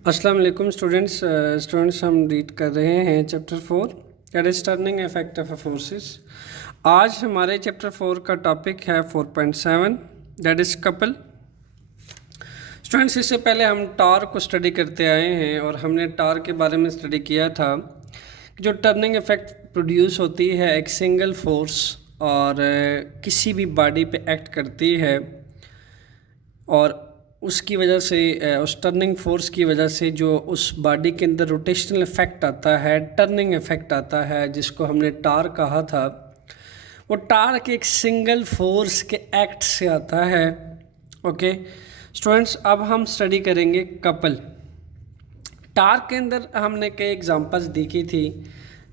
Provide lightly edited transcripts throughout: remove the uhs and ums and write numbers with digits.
अस्सलाम वालेकुम स्टूडेंट्स हम रीड कर रहे हैं chapter 4 that is turning effect of forces. आज हमारे चैप्टर 4 का टॉपिक है 4.7 दैट इज कपल। स्टूडेंट्स, इससे पहले हम टार को स्टडी करते आए हैं और हमने टार के बारे में स्टडी किया था कि जो टर्निंग इफेक्ट प्रोड्यूस होती है एक सिंगल फोर्स और किसी भी बॉडी पे एक्ट करती है और उसकी वजह से उस टर्निंग फोर्स की वजह से जो उस बॉडी के अंदर रोटेशनल इफेक्ट आता है, टर्निंग इफेक्ट आता है, जिसको हमने टार कहा था, वो टार के एक सिंगल फोर्स के एक्ट से आता है। ओके स्टूडेंट्स, अब हम स्टडी करेंगे कपल। टार के अंदर हमने कई एग्जांपल्स देखी थी,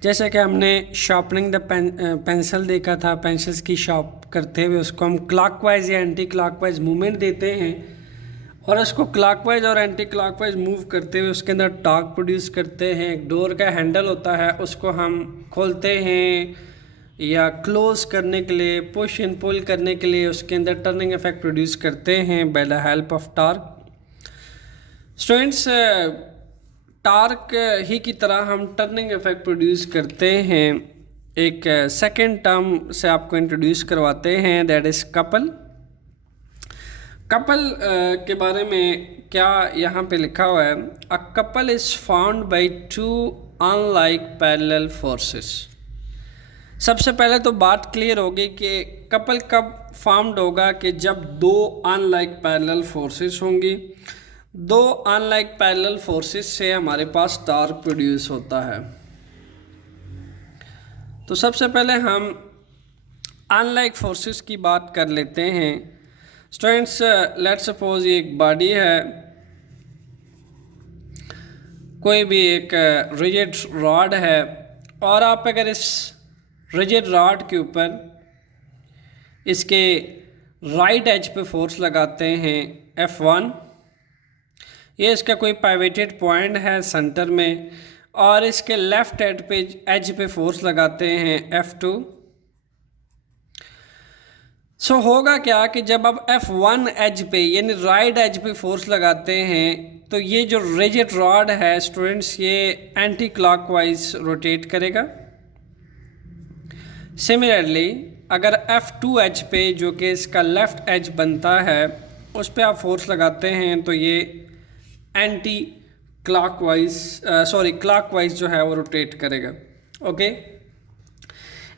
जैसे कि हमने शार्पनिंग द पेंसिल देखा था। पेंसिल्स की शार्प करते हुए उसको हम क्लॉकवाइज या एंटी क्लॉकवाइज मूवमेंट देते हैं और उसको क्लॉकवाइज और एंटी क्लॉकवाइज मूव करते हुए उसके अंदर टॉर्क प्रोड्यूस करते हैं। एक डोर का हैंडल होता है, उसको हम खोलते हैं या क्लोज करने के लिए, पुश एंड पुल करने के लिए उसके अंदर टर्निंग इफेक्ट प्रोड्यूस करते हैं by the help of torque. Students, torque ही की तरह हम टर्निंग इफेक्ट प्रोड्यूस करते हैं। एक सेकेंड टर्म से आपको इंट्रोड्यूस करवाते हैं दैट इज़ कपल। कपल के बारे में क्या यहाँ पे लिखा हुआ है? A couple is found by two unlike parallel forces. सबसे पहले तो बात क्लियर होगी कि कपल कब फाउंड होगा कि जब दो अनलाइक पैरेलल फोर्सेस होंगी। दो अनलाइक पैरेलल फोर्सेस से हमारे पास टॉर्क प्रोड्यूस होता है। तो सबसे पहले हम अनलाइक फोर्सेस की बात कर लेते हैं। स्टूडेंट्स, लेट्स सपोज ये एक बॉडी है, कोई भी एक रिजिड रॉड है और आप अगर इस रिजिड रॉड के ऊपर इसके राइट एज पे फोर्स लगाते हैं F1, ये इसका कोई पाइवेटेड पॉइंट है सेंटर में, और इसके लेफ्ट एज पे फोर्स लगाते हैं F2। सो होगा क्या कि जब आप F1 एज पे यानी राइट एज पे फोर्स लगाते हैं तो ये जो रिजिड रॉड है स्टूडेंट्स, ये एंटी क्लॉकवाइज रोटेट करेगा। सिमिलरली अगर F2 एज पे जो कि इसका लेफ्ट एज बनता है उस पे आप फोर्स लगाते हैं तो ये एंटी क्लॉकवाइज जो है वो रोटेट करेगा। ओके,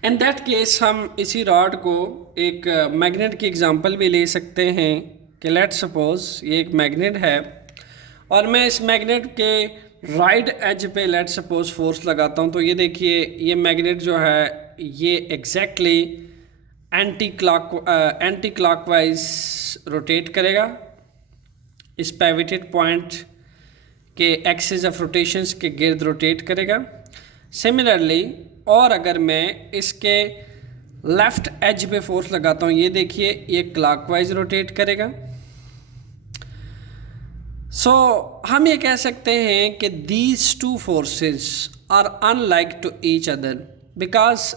इन दैट केस हम इसी रॉड को एक मैग्नेट की एग्जांपल भी ले सकते हैं कि लेट्स सपोज ये एक मैग्नेट है और मैं इस मैग्नेट के राइट एज पे लेट्स सपोज फोर्स लगाता हूँ, तो ये देखिए ये मैग्नेट जो है ये एग्जैक्टली एंटी क्लॉकवाइज रोटेट करेगा, इस पाइवेटेड पॉइंट के एक्सिस ऑफ रोटेशंस के गिर्द रोटेट करेगा। सिमिलरली और अगर मैं इसके लेफ्ट एज पे फोर्स लगाता हूँ, ये देखिए ये क्लॉकवाइज रोटेट करेगा। सो हम ये कह सकते हैं कि these two forces are unlike to each other because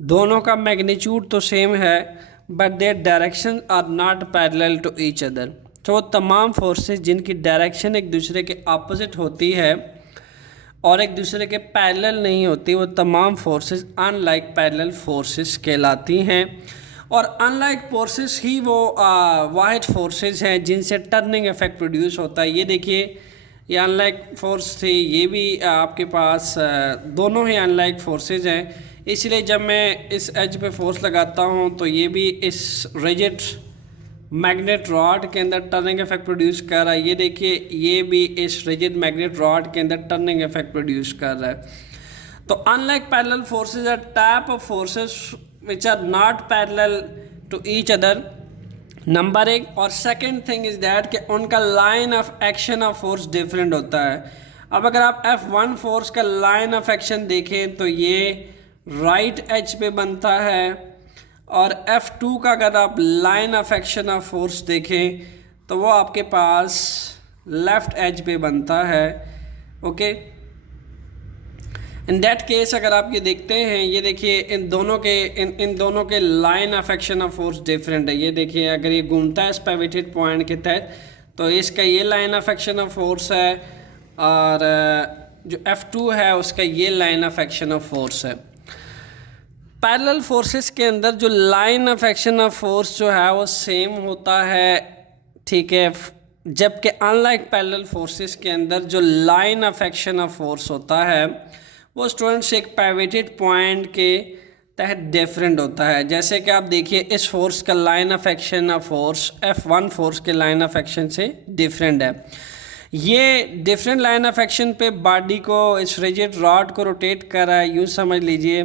दोनों का मैग्नीट्यूड तो सेम है but their direction are not parallel to each other. तो वो तमाम फोर्सेस जिनकी डायरेक्शन एक दूसरे के ऑपोजिट होती है और एक दूसरे के पैरेलल नहीं होती, वो तमाम फोर्सेस अनलाइक पैरेलल फोर्सेस कहलाती हैं। और अनलाइक फोर्सेस ही वो वाहिद फोर्सेस हैं जिनसे टर्निंग इफेक्ट प्रोड्यूस होता है। ये देखिए ये अनलाइक फोर्स थी, ये भी आपके पास दोनों ही अनलाइक फोर्सेस हैं। इसलिए जब मैं इस एज पे फोर्स लगाता हूँ तो ये भी इस रिजिड मैग्नेट रॉड के अंदर टर्निंग इफेक्ट प्रोड्यूस कर रहा है। ये देखिए ये भी इस रिजिड मैग्नेट रॉड के अंदर टर्निंग इफेक्ट प्रोड्यूस कर रहा है। तो unlike parallel forces are type of forces which are not parallel to each other, number एक। और सेकंड थिंग इज दैट कि उनका line of action of force different होता है। अब अगर आप F1 फोर्स का लाइन ऑफ एक्शन देखें तो ये राइट एज पे बनता है और F2 का अगर आप line of action of force देखें तो वो आपके पास लेफ्ट एज पे बनता है। ओके, इन दैट केस अगर आप ये देखते हैं, ये देखिए इन दोनों के line of action of force different है। ये देखिए अगर ये घूमता है इस पाइवेटेड पॉइंट के तहत तो इसका ये line of action of force है और जो F2 है उसका ये line of action of force है। पैरेलल फोर्सेस के अंदर जो line of action of force जो है वो सेम होता है, ठीक है, जबकि अनलाइक पैरेलल फोर्सेस के अंदर जो line of action of force होता है वो स्टूडेंट्स एक पाइवेटेड पॉइंट के तहत डिफरेंट होता है। जैसे कि आप देखिए इस फोर्स का line of action of force F1 force के लाइन ऑफ एक्शन से डिफरेंट है। ये डिफरेंट लाइन ऑफ एक्शन पे बॉडी को, इस रिजिड रॉड को रोटेट कर रहा है, यूँ समझ लीजिए,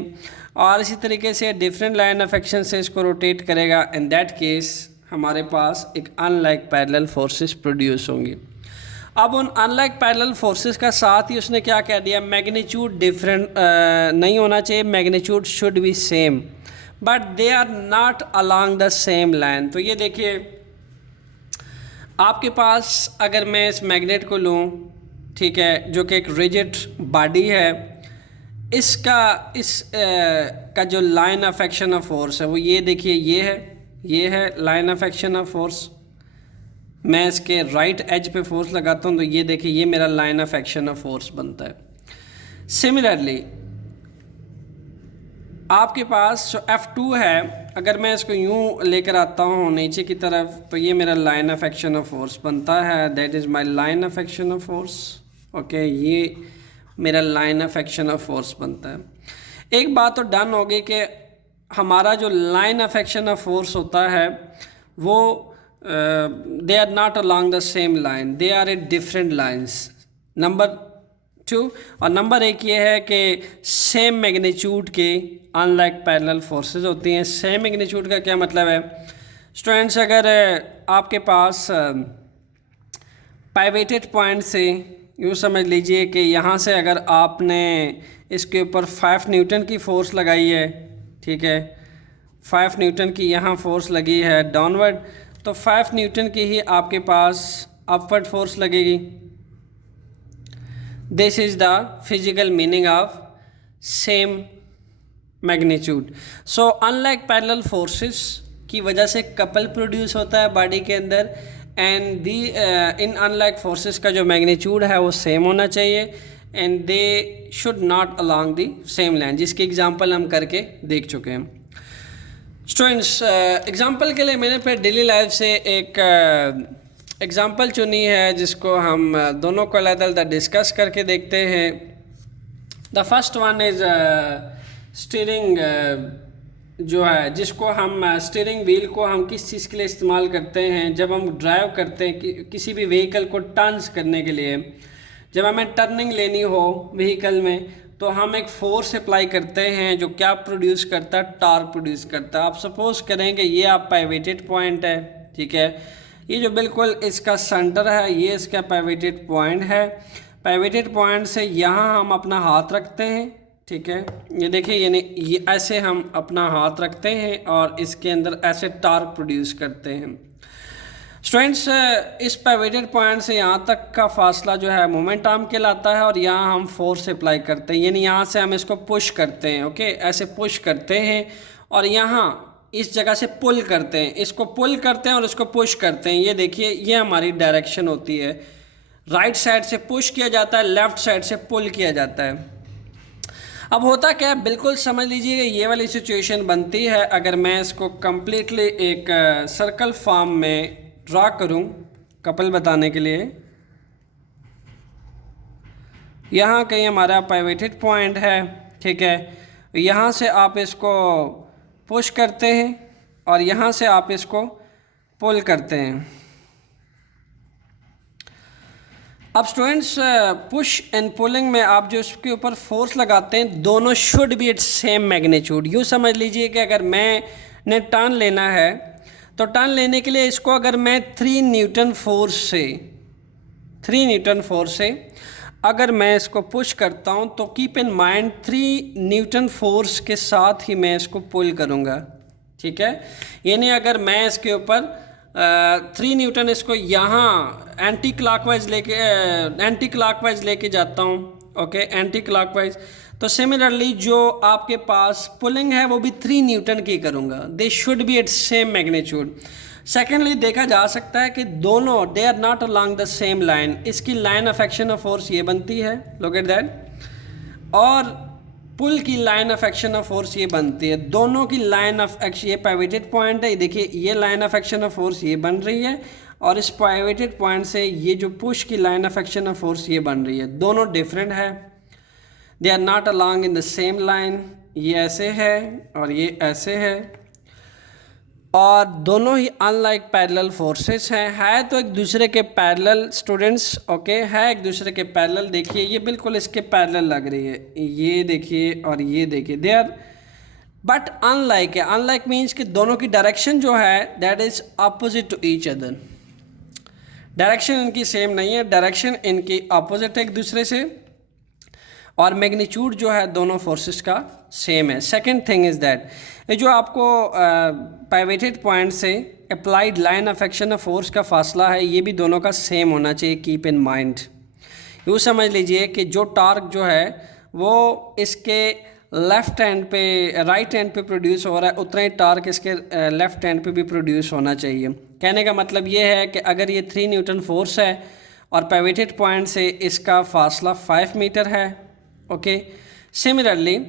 और इसी तरीके से डिफरेंट लाइन ऑफ एक्शन से इसको रोटेट करेगा। इन दैट केस हमारे पास एक अनलाइक पैरेलल फोर्सेस प्रोड्यूस होंगी। अब उन अनलाइक पैरेलल फोर्सेस का साथ ही उसने क्या कह दिया, मैग्नीट्यूड डिफरेंट नहीं होना चाहिए, magnitude should be same, but they are not along the same line. तो ये देखिए आपके पास अगर मैं इस मैग्नेट को लूँ, ठीक है, जो कि एक रिजिड बॉडी है, इसका का जो line of action of force है वो ये देखिए ये है line of action of force. मैं इसके राइट एज पे फोर्स लगाता हूँ तो ये देखिए ये मेरा line of action of force बनता है। सिमिलरली आपके पास जो F2 है, अगर मैं इसको यूँ लेकर आता हूँ नीचे की तरफ तो ये मेरा line of action of force बनता है, that is my line of action of force. Okay, ये मेरा line of action of force बनता है। एक बात तो डन होगी कि हमारा जो line of action of force होता है वो they are not along the same line, they are at different lines, number 2। और नंबर 1 ये है कि सेम मैग्नीट्यूड के अनलाइक पैरेलल फोर्सेस होती हैं। सेम मैग्नीट्यूड का क्या मतलब है स्टूडेंट्स, अगर आपके पास पाइवेटेड पॉइंट से यूँ समझ लीजिए कि यहाँ से अगर आपने इसके ऊपर 5 न्यूटन की फ़ोर्स लगाई है, ठीक है, 5 न्यूटन की यहाँ फोर्स लगी है डाउनवर्ड, तो 5 न्यूटन की ही आपके पास अपवर्ड फोर्स लगेगी। This is the physical meaning of same magnitude. So unlike parallel forces की वजह से कपल प्रोड्यूस होता है बॉडी के अंदर, and the in unlike forces का जो मैग्नीट्यूड है वो सेम होना चाहिए, and they should not along the same line, जिसकी एग्जांपल हम करके देख चुके हैं। स्टूडेंट्स, एग्जांपल के लिए मैंने फिर डेली लाइफ से एक एग्जांपल चुनी है जिसको हम दोनों को अलग-अलग डिस्कस करके देखते हैं। The first one is steering, जो है जिसको हम स्टीयरिंग व्हील को हम किस चीज़ के लिए इस्तेमाल करते हैं, जब हम ड्राइव करते हैं किसी भी व्हीकल को टर्न्स करने के लिए, जब हमें टर्निंग लेनी हो व्हीकल में तो हम एक फोर्स अप्लाई करते हैं जो क्या प्रोड्यूस करता है, टॉर्क प्रोड्यूस करता है। आप सपोज करेंगे ये आप पाइवेटेड पॉइंट है, ठीक है, ये जो बिल्कुल इसका सेंटर है ये इसका पाइवेटेड पॉइंट है। पाइवेटेड पॉइंट से यहाँ हम अपना हाथ रखते हैं, ठीक है, ये देखिए यानी ये ऐसे हम अपना हाथ रखते हैं और इसके अंदर ऐसे टॉर्क प्रोड्यूस करते हैं। स्टूडेंट्स, इस पाइवेटेड पॉइंट से यहाँ तक का फासला जो है मोमेंट आर्म कहलाता है और यहाँ हम फोर्स अप्लाई करते हैं, यानी यहाँ से हम इसको पुश करते हैं। ओके, ऐसे पुश करते हैं और यहाँ इस जगह से पुल करते हैं, इसको पुल करते हैं और इसको पुश करते हैं। ये देखिए ये हमारी डायरेक्शन होती है, राइट साइड से पुश किया जाता है, लेफ़्ट साइड से पुल किया जाता है। अब होता क्या है, बिल्कुल समझ लीजिए ये वाली सिचुएशन बनती है अगर मैं इसको कम्प्लीटली एक सर्कल फॉर्म में ड्रा करूं कपल बताने के लिए। यहाँ कहीं हमारा पाइवेटेड पॉइंट है, ठीक है, यहाँ से आप इसको पुश करते हैं और यहाँ से आप इसको पुल करते हैं। अब स्टूडेंट्स, पुश एंड पुलिंग में आप जो इसके ऊपर फोर्स लगाते हैं दोनों should be at same magnitude. यूँ समझ लीजिए कि अगर मैंने टर्न लेना है तो टर्न लेने के लिए इसको अगर मैं 3 न्यूटन फोर्स से अगर मैं इसको पुश करता हूं तो keep in mind 3 Newton force के साथ ही मैं इसको पुल करूंगा, ठीक है। यानी अगर मैं इसके ऊपर 3 न्यूटन इसको यहाँ एंटी क्लॉकवाइज लेके जाता हूँ, ओके, एंटी क्लॉकवाइज, तो सिमिलरली जो आपके पास पुलिंग है वो भी 3 न्यूटन की करूँगा। They should be at same magnitude. Secondly देखा जा सकता है कि दोनों they are not along the same line, इसकी line of action of force ये बनती है, लुक एट दैट, और पुल की line of action of force ये बनती है। दोनों की लाइन ऑफ एक्शन, ये पाइवेटेड पॉइंट है, देखिए ये line of action of force ये बन रही है, और इस पाइवेटेड पॉइंट से ये जो पुश की line of action of force ये बन रही है। दोनों डिफरेंट है, they are not along in the same line, ये ऐसे है और ये ऐसे है, और दोनों ही अनलाइक पैरेलल फोर्सेस हैं, है तो एक दूसरे के पैरेलल स्टूडेंट्स, ओके, है एक दूसरे के पैरेलल। देखिए ये बिल्कुल इसके पैरेलल लग रही है, ये देखिए और ये देखिए, दे आर बट अनलाइक है। अनलाइक मीन्स कि दोनों की डायरेक्शन जो है that is opposite to each other, direction इनकी सेम नहीं है, डायरेक्शन इनकी अपोजिट है एक दूसरे से, और मैग्नीट्यूड जो है दोनों फोर्सेस का सेम है। सेकंड थिंग इज़ दैट ये जो आपको पाइवेटेड पॉइंट से applied line of action of force का फासला है, ये भी दोनों का सेम होना चाहिए, कीप इन माइंड। यूँ समझ लीजिए कि जो टार्क जो है वो इसके लेफ़्ट हैंड पे, राइट हैंड पे प्रोड्यूस हो रहा है, उतना ही टार्क इसके लेफ़्ट हैंड पे भी प्रोड्यूस होना चाहिए। कहने का मतलब ये है कि अगर ये 3 न्यूटन फोर्स है और पाइवेटेड पॉइंट से इसका फासला 5 मीटर है, ओके, सिमिलरली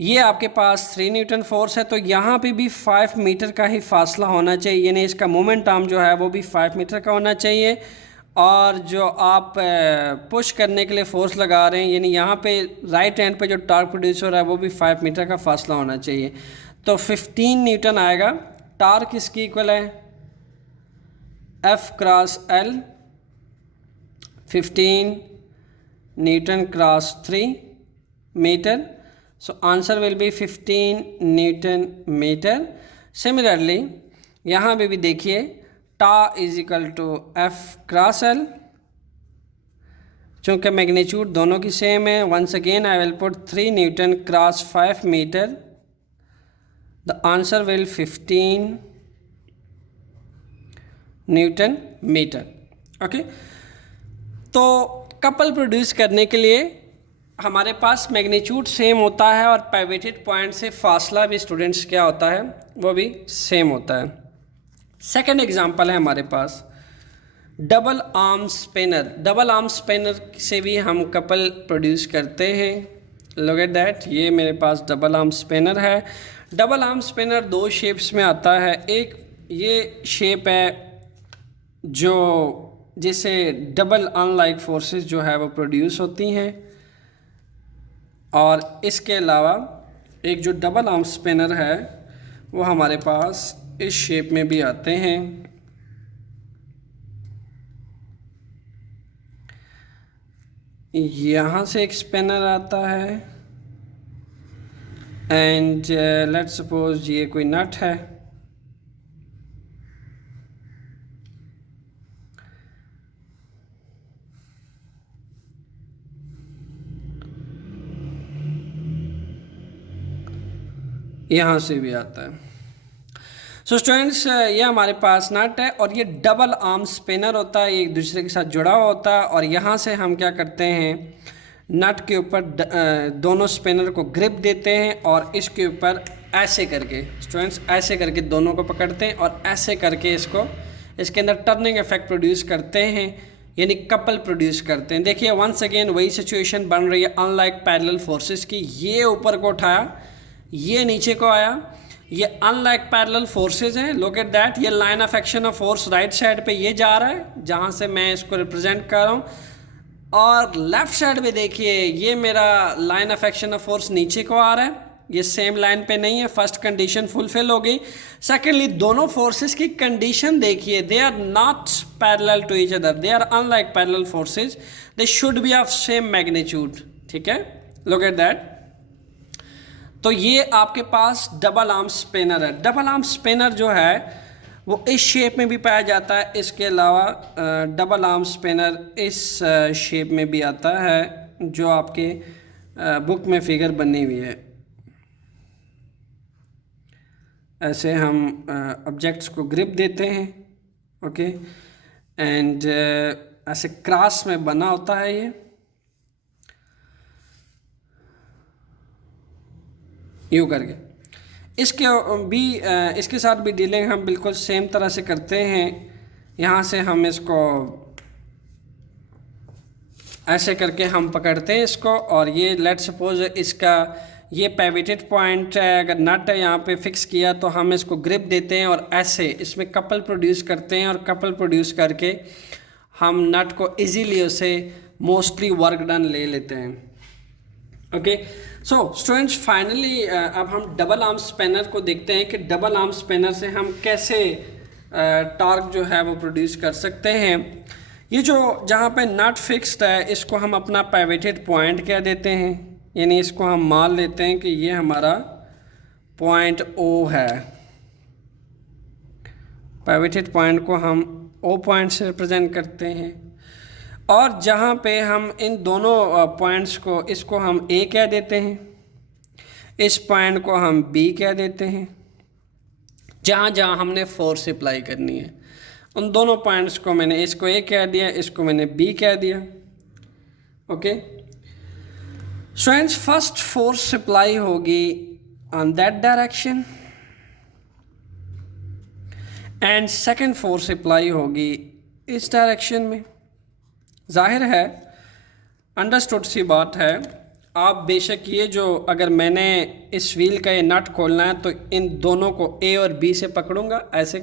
ये आपके पास 3 न्यूटन फोर्स है तो यहाँ पे भी 5 मीटर का ही फासला होना चाहिए, यानी इसका मोमेंट आर्म जो है वो भी 5 मीटर का होना चाहिए, और जो आप पुश करने के लिए फोर्स लगा रहे हैं, यानी यहाँ पे राइट हैंड पे जो टार्क प्रोड्यूस हो रहा है वो भी 5 मीटर का फासला होना चाहिए। तो 15 न्यूटन आएगा। टार्क इसकी इक्वल है F cross L, 15 Newton cross 3 meter. So answer will be 15 Newton meter. Similarly यहाँ पे भी देखिए tau is equal to F cross L, चूँकि मैग्नीट्यूड दोनों की सेम है, once again I will put 3 newton cross 5 metre, the answer will 15 newton metre. Okay, तो couple produce करने के लिए हमारे पास मैग्नीट्यूड सेम होता है और पाइवेटेड पॉइंट से फासला भी स्टूडेंट्स क्या होता है वो भी सेम होता है। सेकंड एग्जांपल है हमारे पास double arm spinner. Double arm spinner से भी हम कपल प्रोड्यूस करते हैं। लुक एट दैट, ये मेरे पास डबल आर्म स्पिनर है। डबल आर्म स्पिनर 2 शेप्स में आता है। एक ये शेप है जो जिससे डबल अनलाइक फोर्सेस जो है वो प्रोड्यूस होती हैं, और इसके अलावा एक जो डबल आर्म स्पिनर है वो हमारे पास इस शेप में भी आते हैं। यहाँ से एक स्पिनर आता है एंड लेट्स सपोज ये कोई नट है, यहाँ से भी आता है। सो स्टूडेंट्स ये हमारे पास नट है और ये डबल आर्म स्पिनर होता है, ये एक दूसरे के साथ जुड़ा हुआ होता है, और यहाँ से हम क्या करते हैं नट के ऊपर दोनों स्पिनर को ग्रिप देते हैं और इसके ऊपर ऐसे करके स्टूडेंट्स ऐसे करके दोनों को पकड़ते हैं और ऐसे करके इसको इसके अंदर टर्निंग इफेक्ट प्रोड्यूस करते हैं, यानी कपल प्रोड्यूस करते हैं। देखिए वंस अगेन वही सिचुएशन बन रही है अनलाइक पैरेलल फोर्सेस की। ये ऊपर को उठाया, ये नीचे को आया, ये अनलाइक पैरेलल फोर्सेस हैं। लुक एट दैट, ये line of action of force right side पे ये जा रहा है जहाँ से मैं इसको रिप्रेजेंट कर रहा हूँ, और लेफ्ट साइड पे देखिए ये मेरा line of action of force नीचे को आ रहा है, ये सेम लाइन पे नहीं है। फर्स्ट कंडीशन फुलफिल हो गई। सेकेंडली दोनों फोर्सेस की कंडीशन देखिए, they are not parallel to each other, they are unlike parallel forces, they should be of same magnitude. ठीक है, लुक एट दैट। तो ये आपके पास डबल आर्म स्पिनर है। डबल आर्म स्पिनर जो है वो इस शेप में भी पाया जाता है, इसके अलावा डबल आर्म स्पिनर इस शेप में भी आता है जो आपके बुक में फिगर बनी हुई है। ऐसे हम ऑब्जेक्ट्स को ग्रिप देते हैं, ओके, एंड ऐसे क्रॉस में बना होता है ये, यूँ करके इसके भी इसके साथ भी डीलिंग हम बिल्कुल सेम तरह से करते हैं। यहाँ से हम इसको ऐसे करके हम पकड़ते हैं इसको, और ये लेट सपोज इसका ये पिवटेड पॉइंट है, अगर नट है यहाँ पे फिक्स किया तो हम इसको ग्रिप देते हैं और ऐसे इसमें कपल प्रोड्यूस करते हैं, और कपल प्रोड्यूस करके हम नट को इजीली उसे मोस्टली वर्क डन ले लेते हैं। ओके, सो स्टूडेंट्स फाइनली अब हम डबल आर्म स्पैनर को देखते हैं कि डबल आर्म स्पैनर से हम कैसे टॉर्क जो है वो प्रोड्यूस कर सकते हैं। ये जो जहाँ पे नट फिक्स्ड है इसको हम अपना पिवटेड पॉइंट कह देते हैं, यानी इसको हम मान लेते हैं कि ये हमारा पॉइंट O है। पिवटेड पॉइंट को हम O पॉइंट से रिप्रेजेंट करते हैं, और जहाँ पे हम इन दोनों पॉइंट्स को, इसको हम A कह देते हैं, इस पॉइंट को हम B कह देते हैं। जहाँ जहाँ हमने फोर्स अप्लाई करनी है उन दोनों पॉइंट्स को मैंने, इसको A कह दिया, इसको मैंने B कह दिया। Okay students, first force apply होगी on that direction and second force apply होगी इस डायरेक्शन में। जाहिर है, अंडरस्टूड सी बात है, आप बेशक ये जो, अगर मैंने इस व्हील का ये नट खोलना है तो इन दोनों को A और B से पकड़ूंगा, ऐसे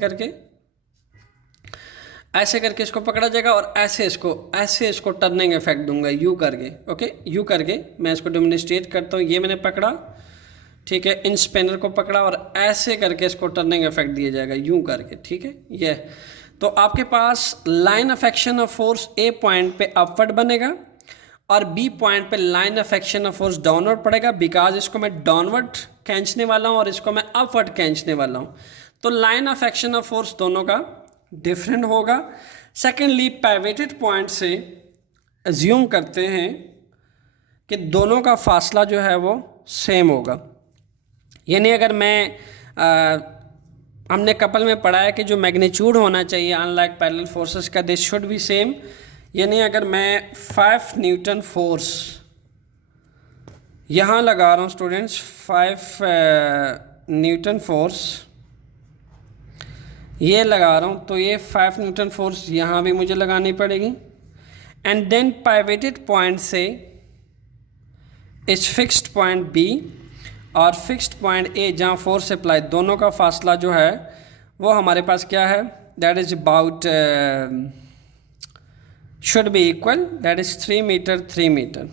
करके इसको पकड़ा जाएगा, और ऐसे इसको टर्निंग इफेक्ट दूंगा यू करके। ओके, यू करके मैं इसको डेमोन्स्ट्रेट करता हूँ। ये मैंने पकड़ा, ठीक है, इन स्पिनर को पकड़ा और ऐसे करके इसको टर्निंग इफेक्ट दिया जाएगा यूं करके, ठीक है। ये तो आपके पास line of action of force A point पे अपवर्ड बनेगा और B पॉइंट पे line of action of force downward पड़ेगा, बिकॉज इसको मैं डाउनवर्ड खींचने वाला हूँ और इसको मैं अपवर्ड खींचने वाला हूँ, तो line of action of force दोनों का डिफरेंट होगा। सेकेंडली, पिवटेड पॉइंट से एज्यूम करते हैं कि दोनों का फासला जो है वो सेम होगा, यानी अगर मैं हमने कपल में पढ़ा है कि जो मैग्नीट्यूड होना चाहिए अनलाइक पैरेलल फोर्सेस का, दिस शुड बी सेम। यानी अगर मैं 5 न्यूटन फोर्स यहाँ लगा रहा हूँ स्टूडेंट्स, 5 न्यूटन फोर्स ये लगा रहा हूँ, तो ये 5 न्यूटन फोर्स यहाँ भी मुझे लगानी पड़ेगी। एंड देन पिवटेड पॉइंट से इस फिक्स्ड पॉइंट B और फिक्स्ड पॉइंट A जहाँ फोर्स अप्लाई, दोनों का फासला जो है वो हमारे पास क्या है, that is about should be equal, that is 3 metre 3 metre.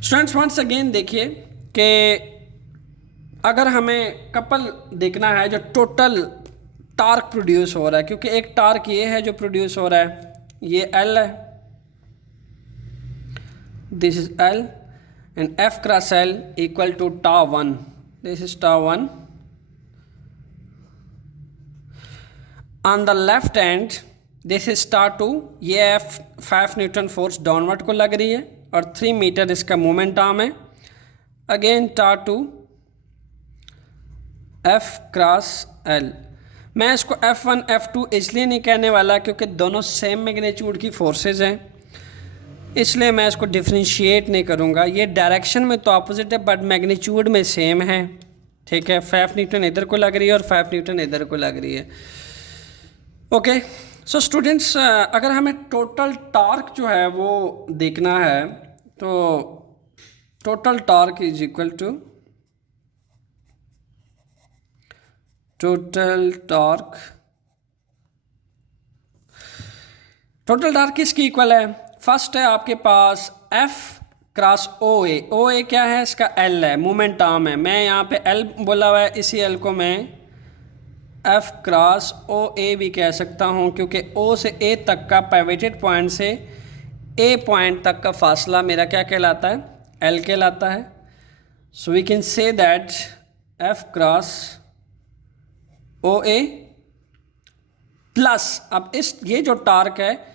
Students once again देखिए कि अगर हमें कपल देखना है जो टोटल टार्क प्रोड्यूस हो रहा है, क्योंकि एक टार्क ये है जो प्रोड्यूस हो रहा है, ये L है, this is L and F cross L equal to tau 1, this is tau 1। on the left hand this is tau 2, ये 5 न्यूटन फोर्स डाउनवर्ड को लग रही है और 3 मीटर इसका मोमेंट आर्म है। Again tau 2 F cross L। मैं इसको F1 F2 इसलिए नहीं कहने वाला क्योंकि दोनों सेम मैग्नीट्यूड की फोर्सेस हैं, इसलिए मैं इसको डिफ्रेंशिएट नहीं करूँगा। ये डायरेक्शन में तो अपोजिट है बट मैग्नीट्यूड में सेम है, ठीक है। 5 न्यूटन इधर को लग रही है और 5 न्यूटन इधर को लग रही है। ओके सो स्टूडेंट्स, अगर हमें टोटल टॉर्क जो है वो देखना है तो total torque is equal to total torque किसकी इक्वल है? फर्स्ट है आपके पास F क्रॉस ओ ए क्या है? इसका L है, मोमेंट आर्म है। मैं यहाँ पे L बोला हुआ है, इसी L को मैं F क्रॉस ओ ए भी कह सकता हूँ, क्योंकि O से A तक का पिवटेड पॉइंट से A पॉइंट तक का फासला मेरा क्या कहलाता है? L कहलाता है। So we can say that F cross O A plus, अब ये जो टार्क है,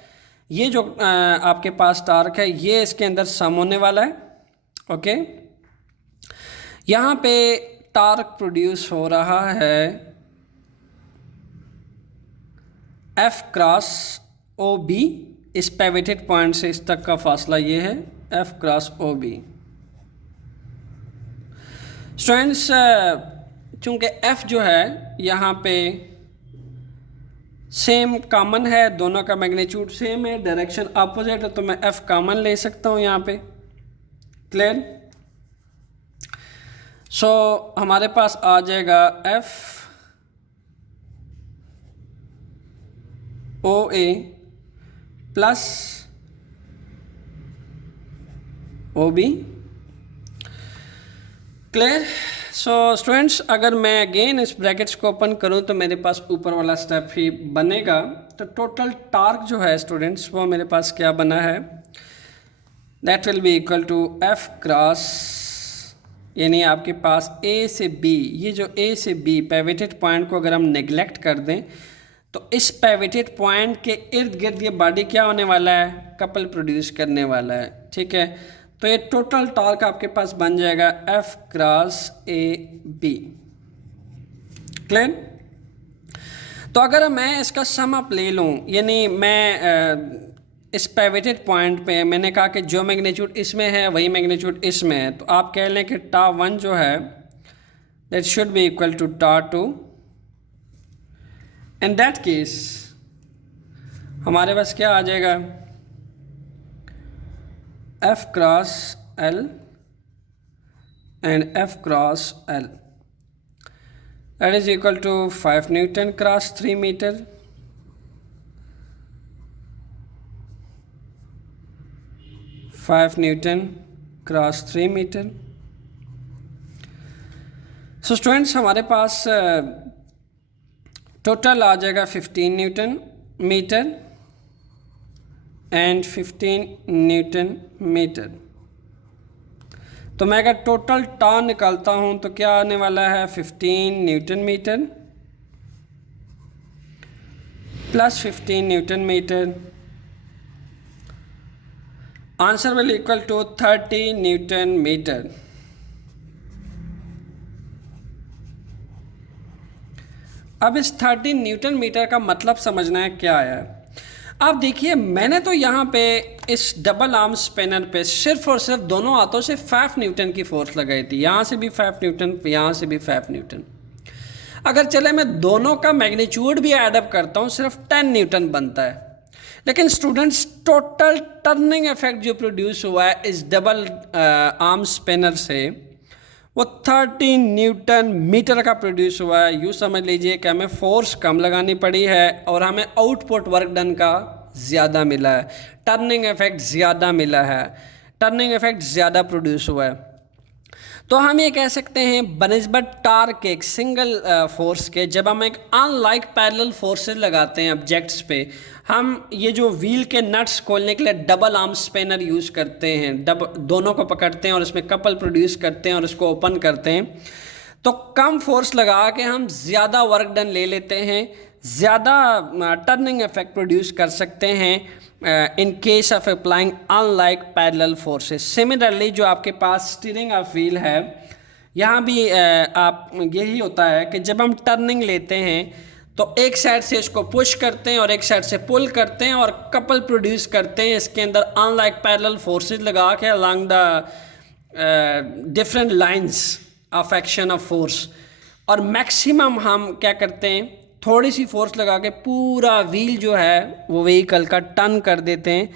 ये जो आपके पास टार्क है, ये इसके अंदर सम होने वाला है। ओके, यहाँ पे टार्क प्रोड्यूस हो रहा है F क्रॉस ओ बी, इस पिवटेड पॉइंट से इस तक का फासला ये है F cross O B. Students चूँकि F जो है यहाँ पे सेम कॉमन है, दोनों का मैग्नीट्यूड सेम है, डायरेक्शन अपोजिट है, तो मैं F कॉमन ले सकता हूँ यहाँ पे। क्लियर? सो हमारे पास आ जाएगा F O A plus O B. Clear? So students अगर मैं अगेन इस ब्रैकेट्स को ओपन करूं तो मेरे पास ऊपर वाला स्टेप ही बनेगा। तो टोटल टार्क जो है स्टूडेंट्स वो मेरे पास क्या बना है, that will be equal to F cross, यानी आपके पास A से B, ये जो A से B पिवटेड पॉइंट को अगर हम नेग्लेक्ट कर दें तो इस पिवटेड पॉइंट के इर्द गिर्द ये बॉडी क्या होने वाला है, कपल प्रोड्यूस करने वाला है। ठीक है, तो ये टोटल टॉर्क आपके पास बन जाएगा F cross A B. Clear? तो अगर मैं इसका सम अप ले लूँ, यानी मैं इस पिवटेड पॉइंट पे मैंने कहा कि जो मैग्नीट्यूड इसमें है वही मैग्नीट्यूड इसमें है, तो आप कह लें कि टा1 जो है that should be equal to टा2। इन दैट केस हमारे पास क्या आ जाएगा, F cross L and F cross L that is equal to 5 newton cross 3 metre, 5 newton cross 3 metre. So students हमारे पास टोटल आ जाएगा 15 newton metre and 15 newton metre. तो मैं अगर टोटल टॉर्क निकालता हूं तो क्या आने वाला है, 15 newton metre plus 15 newton metre, answer will equal to 30 newton metre. अब इस 30 न्यूटन मीटर का मतलब समझना है क्या है। आप देखिए मैंने तो यहाँ पे इस डबल आर्म स्पिनर पे सिर्फ और सिर्फ दोनों हाथों से 5 न्यूटन की फोर्स लगाई थी, यहाँ से भी 5 न्यूटन, यहाँ से भी 5 न्यूटन। अगर चले मैं दोनों का मैग्नीट्यूड भी एडअप करता हूँ सिर्फ 10 न्यूटन बनता है। लेकिन स्टूडेंट्स टोटल टर्निंग इफेक्ट जो प्रोड्यूस हुआ है इस डबल आर्म स्पिनर से वो 30 न्यूटन मीटर का प्रोड्यूस हुआ है। यूँ समझ लीजिए कि हमें फोर्स कम लगानी पड़ी है और हमें आउटपुट वर्क डन का ज़्यादा मिला है, टर्निंग इफेक्ट ज़्यादा मिला है, टर्निंग इफेक्ट ज़्यादा प्रोड्यूस हुआ है। तो हम ये कह सकते हैं बनिस्बत टार्क के एक सिंगल फोर्स के, जब हम एक अनलाइक पैरेलल फोर्सेस लगाते हैं ऑब्जेक्ट्स पे, हम ये जो व्हील के नट्स खोलने के लिए डबल आर्म स्पिनर यूज़ करते हैं, दोनों को पकड़ते हैं और इसमें कपल प्रोड्यूस करते हैं और इसको ओपन करते हैं, तो कम फोर्स लगा के हम ज़्यादा वर्क डन ले लेते हैं, ज़्यादा टर्निंग इफेक्ट प्रोड्यूस कर सकते हैं in case of applying unlike parallel forces. Similarly जो आपके पास स्टीयरिंग ऑफ व्हील है, यहाँ भी आप यही होता है कि जब हम टर्निंग लेते हैं तो एक साइड से इसको पुश करते हैं और एक साइड से पुल करते हैं और कपल प्रोड्यूस करते हैं इसके अंदर अनलाइक पैरेलल फोर्सेस लगा के along the different lines of action of force. और मैक्सिमम हम क्या करते हैं, थोड़ी सी फोर्स लगा के पूरा व्हील जो है वो व्हीकल का टर्न कर देते हैं,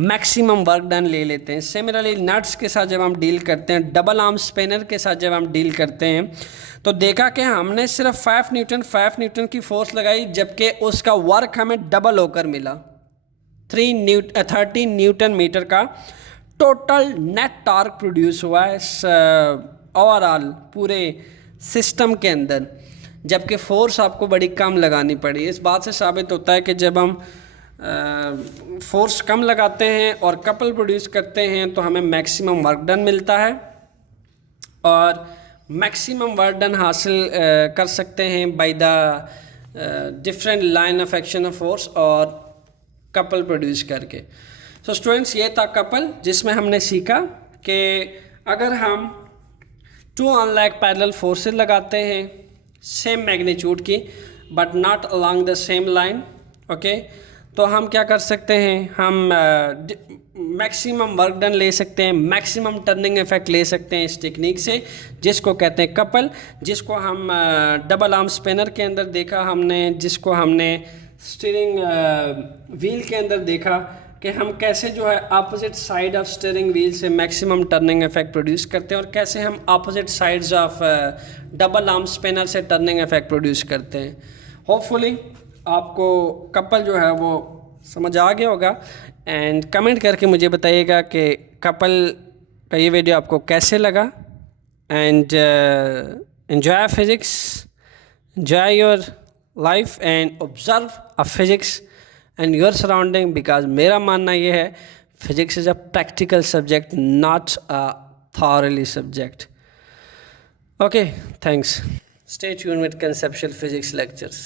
मैक्सिमम वर्क डन ले लेते हैं। सिमिलरली नट्स के साथ जब हम डील करते हैं, डबल आर्म स्पिनर के साथ जब हम डील करते हैं, तो देखा कि हमने सिर्फ 5 न्यूटन की फोर्स लगाई, जबकि उसका वर्क हमें डबल होकर मिला, 30 न्यूटन मीटर का टोटल नेट टॉर्क प्रोड्यूस हुआ है ओवरऑल पूरे सिस्टम के अंदर, जबकि फोर्स आपको बड़ी कम लगानी पड़ी। इस बात से साबित होता है कि जब हम फोर्स कम लगाते हैं और कपल प्रोड्यूस करते हैं तो हमें मैक्सिमम वर्क डन मिलता है और मैक्सिमम वर्क डन हासिल कर सकते हैं by the different line of action of force और कपल प्रोड्यूस करके। सो स्टूडेंट्स ये था कपल, जिसमें हमने सीखा कि अगर हम 2 अनलाइक पैरेलल फोर्सेस लगाते हैं सेम मैग्नीट्यूड की but not along the same line, okay, तो हम क्या कर सकते हैं, हम मैक्सिमम वर्क डन ले सकते हैं, मैक्सिमम टर्निंग इफेक्ट ले सकते हैं इस टेक्निक से, जिसको कहते हैं कपल, जिसको हम डबल आर्म स्पिनर के अंदर देखा हमने, जिसको हमने स्टीयरिंग व्हील के अंदर देखा कि हम कैसे जो है opposite side of steering wheel से मैक्सिमम टर्निंग इफेक्ट प्रोड्यूस करते हैं, और कैसे हम opposite sides of double arm spinner से टर्निंग इफेक्ट प्रोड्यूस करते हैं। होपफुली आपको कपल जो है वो समझ आ गया होगा, एंड कमेंट करके मुझे बताइएगा कि कपल का ये वीडियो आपको कैसे लगा। And enjoy physics, enjoy your life and observe a physics and your surrounding, because मेरा मानना ये है physics is a practical subject, not a thoroughly subject. Okay, thanks. Stay tuned with conceptual physics lectures.